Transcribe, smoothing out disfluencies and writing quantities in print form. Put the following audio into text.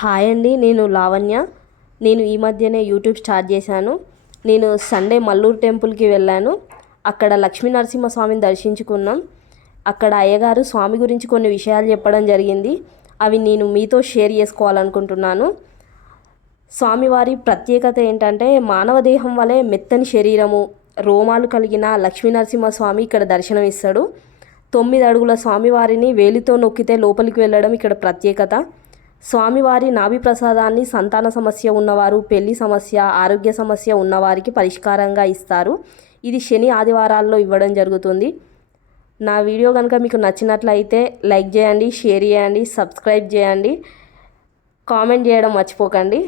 Hi అండి, నేను లావణ్య. నేను ఈ మధ్యనే యూట్యూబ్ స్టార్ట్ చేశాను. నేను సండే మల్లూరు టెంపుల్కి వెళ్ళాను. అక్కడ లక్ష్మీ నరసింహస్వామిని దర్శించుకున్నాం. అక్కడ అయ్యగారు స్వామి గురించి కొన్ని విషయాలు చెప్పడం జరిగింది. అవి నేను మీతో షేర్ చేసుకోవాలనుకుంటున్నాను. స్వామివారి ప్రత్యేకత ఏంటంటే, మానవ దేహం వలె మెత్తని శరీరము, రోమాలు కలిగిన లక్ష్మీ నరసింహస్వామి ఇక్కడ దర్శనమిస్తాడు. 9 అడుగుల స్వామివారిని వేలితో నొక్కితే లోపలికి వెళ్ళడం ఇక్కడ ప్రత్యేకత. స్వామివారి నాభి ప్రసాదాన్ని సంతాన సమస్య ఉన్నవారు, పెళ్లి సమస్య, ఆరోగ్య సమస్య ఉన్నవారికి పరిష్కారంగా ఇస్తారు. ఇది శని ఆదివారాల్లో ఇవ్వడం జరుగుతుంది. నా వీడియో కనుక మీకు నచ్చినట్లయితే లైక్ చేయండి, షేర్ చేయండి, సబ్స్క్రైబ్ చేయండి, కామెంట్ చేయడం మర్చిపోకండి.